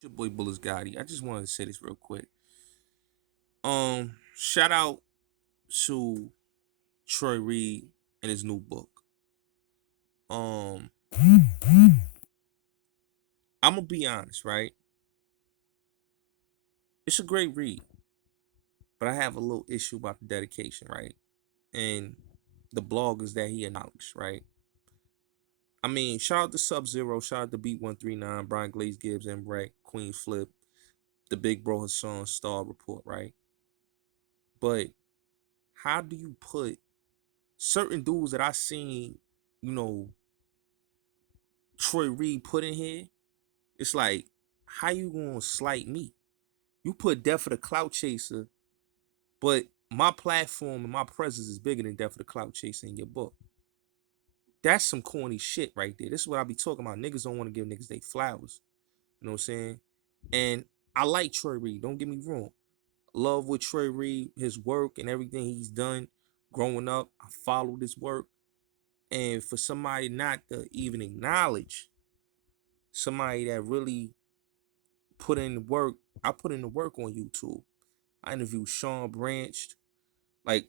Your boy Bullets Gotti. I just wanted to say this real quick. Shout out to Troy Reed and his new book. Um, I'm gonna be honest, right? It's a great read, but I have a little issue about the dedication, right? And the bloggers that he acknowledged, right? I mean, shout out to Sub Zero, shout out to Beat 139, Brian Glaze Gibbs, and Brett, Queen Flip, the Big Bro Hassan Star Report, right? But how do you put certain dudes that I seen, you know, Troy Reed put in here? It's like, how you gonna slight me? You put Death of the Clout Chaser, but my platform and my presence is bigger than Death of the Clout Chaser in your book. That's some corny shit right there. This is what I be talking about. Niggas don't want to give niggas they flowers. You know what I'm saying? And I like Troy Reed. Don't get me wrong. Love with Troy Reed, his work and everything he's done growing up. I followed his work. And for somebody not to even acknowledge somebody that really put in the work, I put in the work on YouTube. I interviewed Sean Branch. Like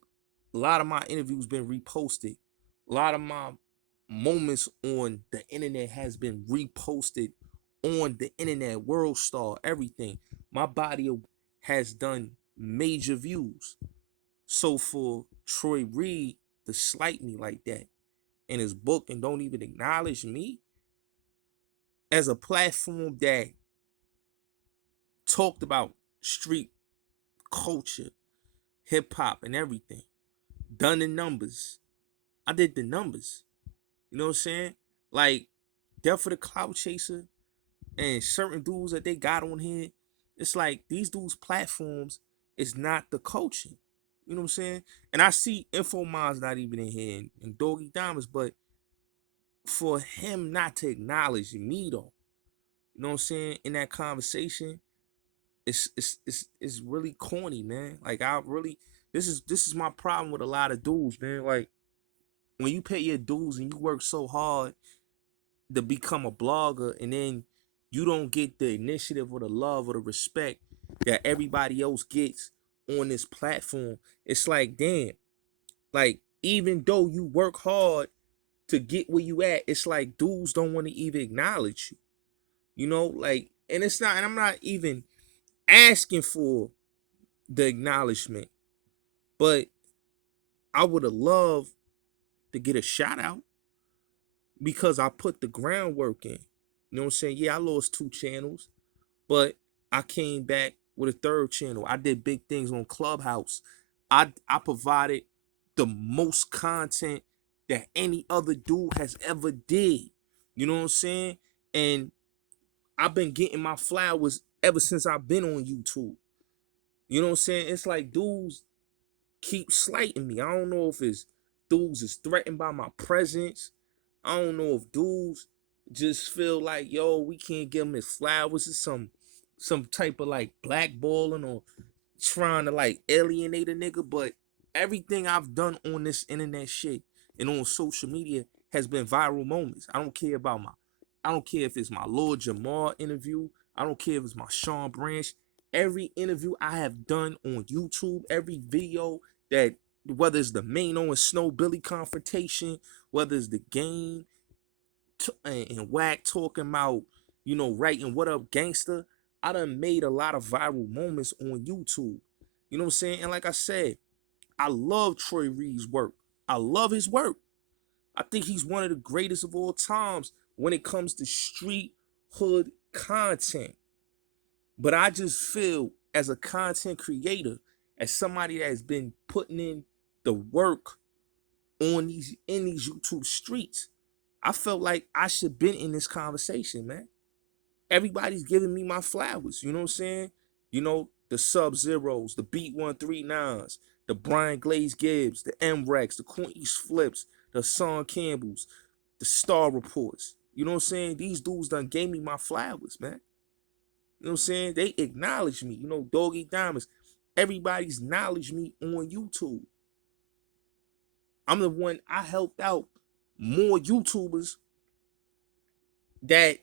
a lot of my interviews been reposted. A lot of my moments on the internet has been reposted on the internet, World Star, everything. My body has done major views. So for Troy Reed to slight me like that in his book and don't even acknowledge me as a platform that talked about street culture, hip hop, and everything, done the numbers. I did the numbers. You know what I'm saying? Like, Death for the Clout Chaser and certain dudes that they got on here. It's like these dudes' platforms is not the coaching. You know what I'm saying? And I see Infomons not even in here and Doggy Diamonds, but for him not to acknowledge me though, you know what I'm saying, in that conversation, it's really corny, man. Like I really this is my problem with a lot of dudes, man. Like when you pay your dues and you work so hard to become a blogger and then you don't get the initiative or the love or the respect that everybody else gets on this platform, it's like, damn, like even though you work hard to get where you at, it's like dudes don't want to even acknowledge you. You know, like, and it's not, and I'm not even asking for the acknowledgement, but I would have loved to get a shout out because I put the groundwork in. You know what I'm saying? Yeah, I lost 2 channels, but I came back with a third channel. I did big things on Clubhouse. I provided the most content that any other dude has ever did. You know what I'm saying? And I've been getting my flowers ever since I've been on YouTube. You know what I'm saying? It's like dudes keep slighting me. I don't know if it's dudes is threatened by my presence. I don't know if dudes just feel like, yo, we can't give him his flowers. It's some type of like blackballing or trying to like alienate a nigga. But everything I've done on this internet shit and on social media has been viral moments. I don't care if it's my Lord Jamar interview. I don't care if it's my Sean Branch. Every interview I have done on YouTube, every video that, whether it's the Mano and Snow Billy confrontation, whether it's the game and Whack talking about, writing What Up Gangster, I done made a lot of viral moments on YouTube. You know what I'm saying? And like I said, I love Troy Reed's work. I love his work. I think he's one of the greatest of all times when it comes to street hood content. But I just feel as a content creator, as somebody that has been putting in the work in these YouTube streets, I felt like I should have been in this conversation, man. Everybody's giving me my flowers, you know what I'm saying? The Sub Zeros, the Beat 139s, the Brian Glaze Gibbs, the M Rex, the Queen Flips, the Son Campbells, the Star Reports. You know what I'm saying? These dudes done gave me my flowers, man. You know what I'm saying? They acknowledge me. Doggy Diamonds. Everybody's acknowledged me on YouTube. I'm the one, I helped out more YouTubers that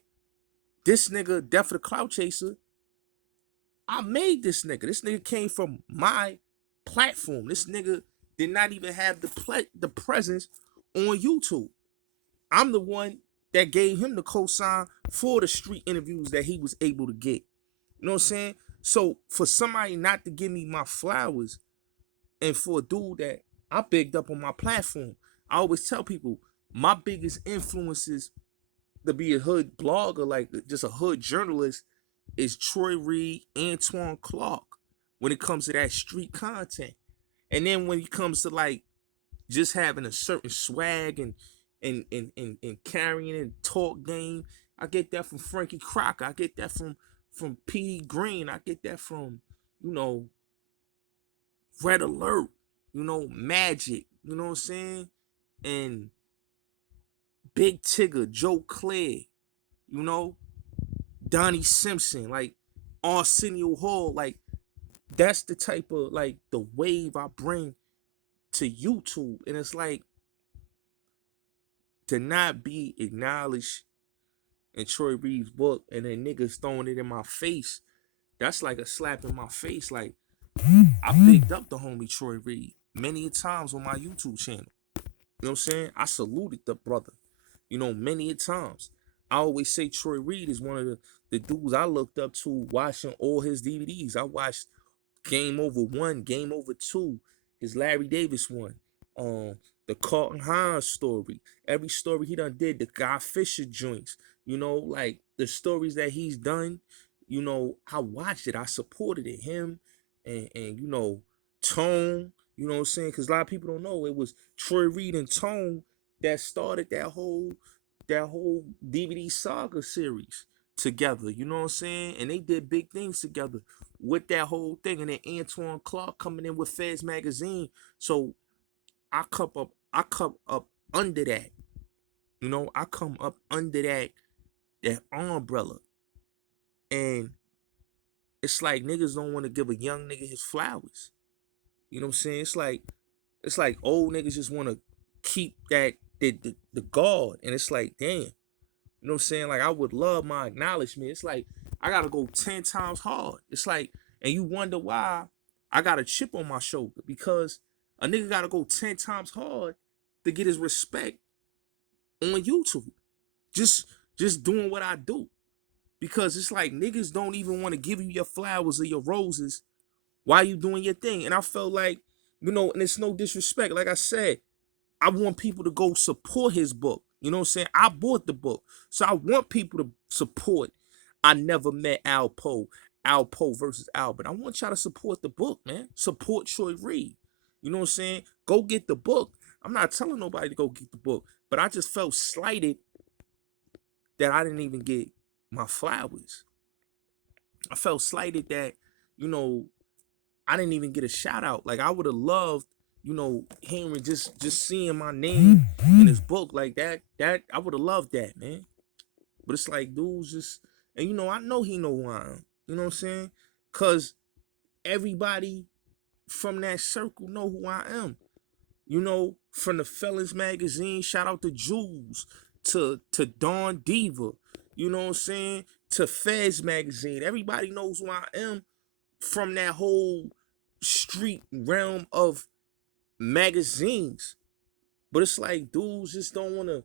This nigga, Death of the Clout Chaser, I made this nigga. This nigga came from my platform. This nigga did not even have the presence on YouTube. I'm the one that gave him the cosign for the street interviews that he was able to get. You know what I'm saying? So for somebody not to give me my flowers, and for a dude that I bigged up on my platform, I always tell people my biggest influences to be a hood blogger, like just a hood journalist, is Troy Reed, Antoine Clark, when it comes to that street content. And then when it comes to like just having a certain swag and carrying and talk game, I get that from Frankie Crocker. I get that from P. Green. I get that from, you know, Red Alert, you know, Magic, you know what I'm saying? And Big Tigger, Joe Clare, you know, Donnie Simpson, like Arsenio Hall, like that's the type of like the wave I bring to YouTube. And it's like to not be acknowledged in Troy Reed's book and then niggas throwing it in my face, that's like a slap in my face. Like I picked up the homie Troy Reed many times on my YouTube channel. You know what I'm saying? I saluted the brother, you know, many times. I always say Troy Reed is one of the dudes I looked up to watching all his DVDs. I watched Game Over 1, Game Over 2, his Larry Davis one, the Carlton Hines story, every story he done did, the Guy Fisher joints, you know, like the stories that he's done, you know, I watched it, I supported it, him and you know, Tone, you know what I'm saying? Because a lot of people don't know it was Troy Reed and Tone that started that whole DVD saga series together, you know what I'm saying? And they did big things together with that whole thing. And then Antoine Clark coming in with Feds Magazine. So I come up under that. You know, I come up under that umbrella. And it's like niggas don't want to give a young nigga his flowers. You know what I'm saying? It's like old niggas just want to keep the guard. And it's like, damn. You know what I'm saying? Like I would love my acknowledgement. It's like I gotta go 10 times hard. It's like, and you wonder why I got a chip on my shoulder because a nigga gotta go 10 times hard to get his respect on YouTube. Just just doing what I do. Because it's like niggas don't even want to give you your flowers or your roses while you doing your thing. And I felt like, you know, and it's no disrespect. Like I said, I want people to go support his book. You know what I'm saying? I bought the book. So I want people to support I Never Met Alpo, Alpo versus Albert. I want y'all to support the book, man. Support Troy Reed. You know what I'm saying? Go get the book. I'm not telling nobody to go get the book, but I just felt slighted that I didn't even get my flowers. I felt slighted that, you know, I didn't even get a shout out. Like I would have loved, you know, hearing just seeing my name in his book like that. That I would have loved that, man. But it's like dudes just, and you know, I know he know who I am. You know what I'm saying? Cause everybody from that circle know who I am. You know, from the Felons magazine, shout out to Jules, to Dawn Diva. You know what I'm saying? To Feds magazine. Everybody knows who I am from that whole street realm of magazines. But it's like dudes just don't want to,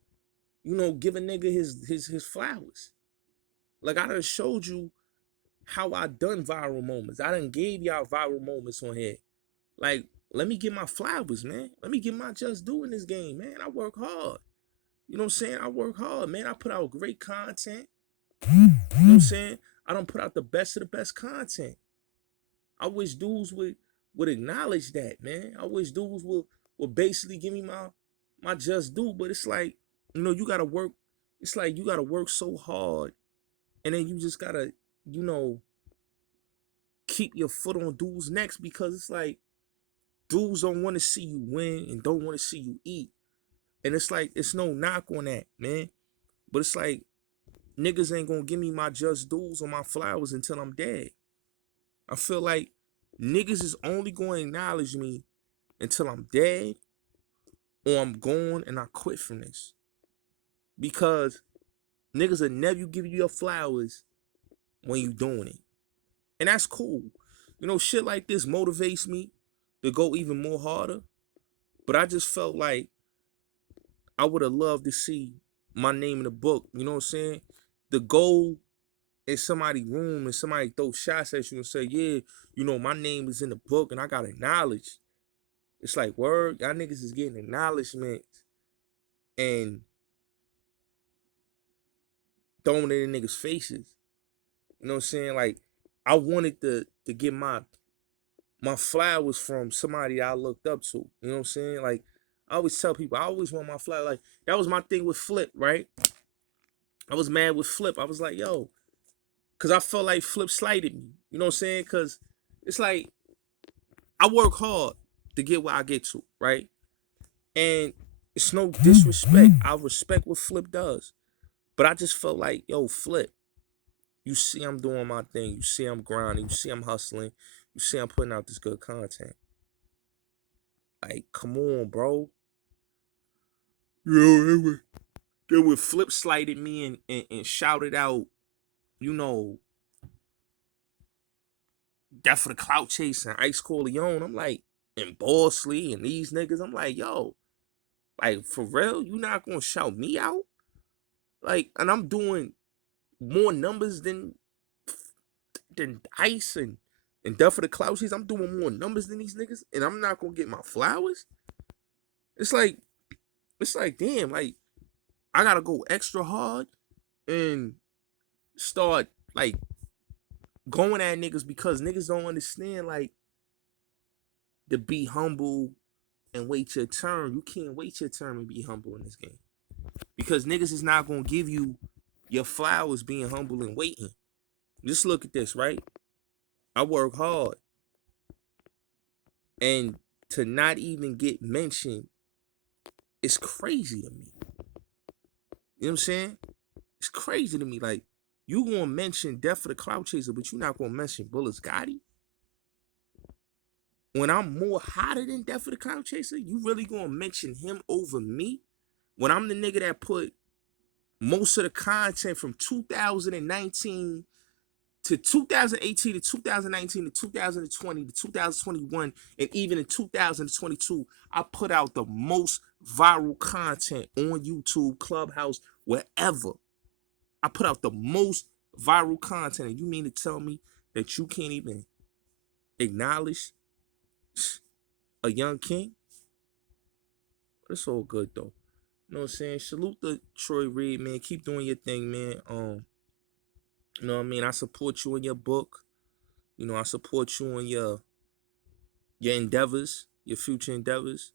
you know, give a nigga his flowers. Like I done showed you how I done viral moments. I done gave y'all viral moments on here. Like, let me get my flowers, man. Let me get my just due in this game, man. I work hard. You know what I'm saying? I work hard, man. I put out great content. You know what I'm saying? I don't put out the best of the best content. I wish dudes would acknowledge that, man. I wish dudes would basically give me my just due. But it's like, you know, you gotta work. It's like you gotta work so hard, and then you just gotta, you know, keep your foot on dudes' necks because it's like dudes don't want to see you win and don't want to see you eat. And it's like it's no knock on that, man. But it's like niggas ain't gonna give me my just dues or my flowers until I'm dead. I feel like niggas is only gonna acknowledge me until I'm dead or I'm gone and I quit from this. Because Niggas will never give you your flowers when you doing it. And that's cool. You know, shit like this motivates me to go even more harder. But I just felt like I would have loved to see my name in the book. You know what I'm saying? The goal in somebody's room and somebody throw shots at you and say, yeah, you know, my name is in the book and I got acknowledged. It's like, word, y'all niggas is getting acknowledgement and throwing it in niggas' faces. You know what I'm saying? Like, I wanted to get my flowers from somebody I looked up to. You know what I'm saying? Like, I always tell people, I always want my flower. Like, that was my thing with Flip, right? I was mad with Flip. I was like, yo, because I felt like Flip slighted me. You know what I'm saying? Because it's like, I work hard to get where I get to, right? And it's no disrespect. I respect what Flip does. But I just felt like, yo, Flip, you see I'm doing my thing. You see I'm grinding. You see I'm hustling. You see I'm putting out this good content. Like, come on, bro. Yo, they would Flip slighted me and shouted out, you know, death for the clout chasing, Ice Corleone. I'm like, and Bosley and these niggas. I'm like, yo, like for real, you not gonna shout me out? Like, and I'm doing more numbers than Ice and Death for the clout chase. I'm doing more numbers than these niggas, and I'm not gonna get my flowers. It's like, damn, like I gotta go extra hard and start like going at niggas because niggas don't understand like to be humble and wait your turn. You can't wait your turn and be humble in this game. Because niggas is not gonna give you your flowers being humble and waiting. Just look at this, right? I work hard. And to not even get mentioned is crazy to me. You know what I'm saying? It's crazy to me. Like, you gonna mention Death for the Clout Chaser, but you're not gonna mention Bullets Gotti? When I'm more hotter than Death for the Clout Chaser, you really gonna mention him over me? When I'm the nigga that put most of the content from 2019 to 2018 to 2019 to 2020 to 2021 and even in 2022, I put out the most viral content on YouTube, Clubhouse, wherever. I put out the most viral content, and you mean to tell me that you can't even acknowledge a young king? It's all good though. You know what I'm saying? Salute to Troy Reed, man. Keep doing your thing, man. You know what I mean? I support you in your book. You know, I support you in your endeavors, your future endeavors.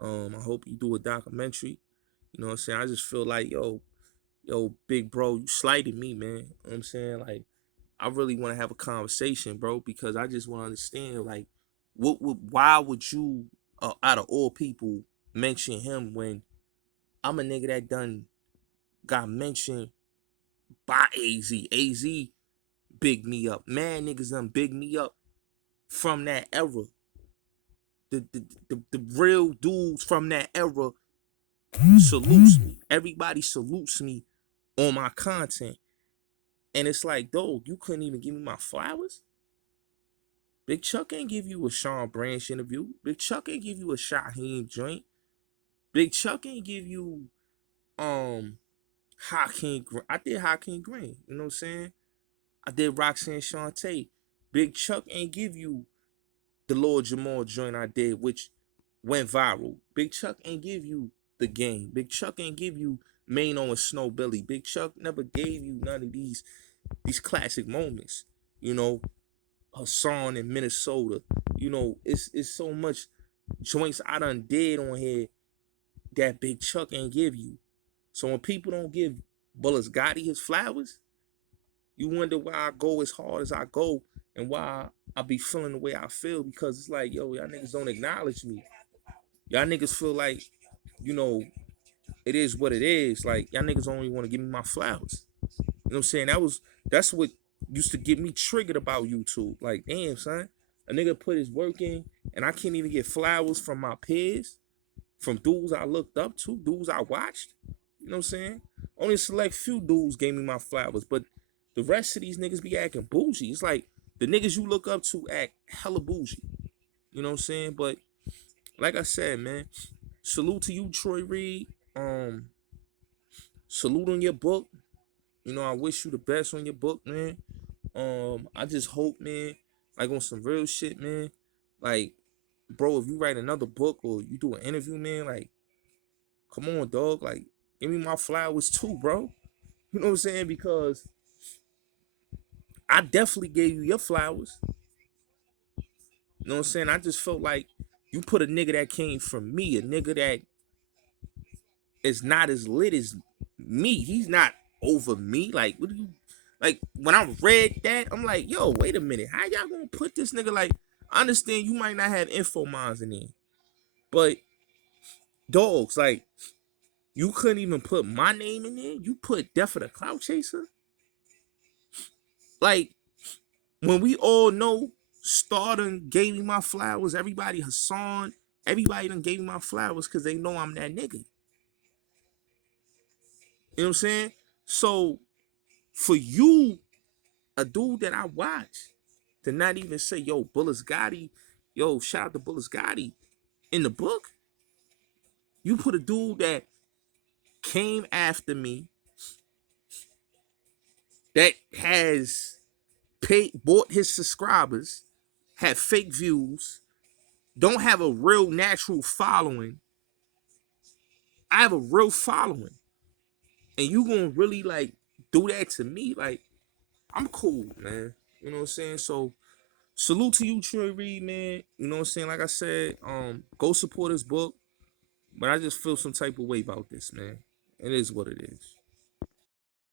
I hope you do a documentary. You know what I'm saying? I just feel like, yo, big bro, you slighted me, man. You know what I'm saying? Like, I really want to have a conversation, bro, because I just want to understand, like, why would you, out of all people, mention him when I'm a nigga that done got mentioned by AZ. AZ big me up. Man, niggas done big me up from that era. The real dudes from that era salutes me. Everybody salutes me on my content. And it's like, dog, you couldn't even give me my flowers? Big Chuck ain't give you a Sean Branch interview. Big Chuck ain't give you a Shaheem joint. Big Chuck ain't give you Hakeem Green. I did Hakeem Green, you know what I'm saying? I did Roxanne Shante. Big Chuck ain't give you the Lord Jamal joint I did, which went viral. Big Chuck ain't give you the game. Big Chuck ain't give you Mano and Snow Billy. Big Chuck never gave you none of these classic moments. You know, Hassan in Minnesota. You know, it's so much joints I done did on here that Big Chuck ain't give you. So when people don't give Bullets Gotti his flowers, you wonder why I go as hard as I go and why I be feeling the way I feel, because it's like, yo, y'all niggas don't acknowledge me. Y'all niggas feel like, you know, it is what it is. Like, y'all niggas only want to give me my flowers. You know what I'm saying? That's what used to get me triggered about YouTube. Like, damn, son, a nigga put his work in and I can't even get flowers from my peers, from dudes I looked up to, dudes I watched. You know what I'm saying? Only a select few dudes gave me my flowers, but the rest of these niggas be acting bougie. It's like the niggas you look up to act hella bougie. You know what I'm saying? But like I said, man, salute to you, Troy Reed. Salute on your book. You know, I wish you the best on your book, man. I just hope, man, like on some real shit, man. Like, bro, if you write another book or you do an interview, man, like, come on, dog. Like, give me my flowers too, bro. You know what I'm saying? Because I definitely gave you your flowers. You know what I'm saying? I just felt like you put a nigga that came from me, a nigga that is not as lit as me. He's not over me. Like, what do you like when I read that? I'm like, yo, wait a minute. How y'all gonna put this nigga like I understand you might not have info mines in there, but dogs, like you couldn't even put my name in there. You put Death of the Cloud Chaser. Like when we all know Stardom gave me my flowers, everybody Hassan, everybody done gave me my flowers because they know I'm that nigga. You know what I'm saying? So for you, a dude that I watch, to not even say, yo, Bullis Gotti, yo, shout out to Bullis Gotti in the book, you put a dude that came after me, that has bought his subscribers, had fake views, don't have a real natural following. I have a real following. And you gonna really like do that to me? Like, I'm cool, man. You know what I'm saying? So salute to you, Troy Reed, man. You know what I'm saying? Like I said, go support his book. But I just feel some type of way about this, man. It is what it is.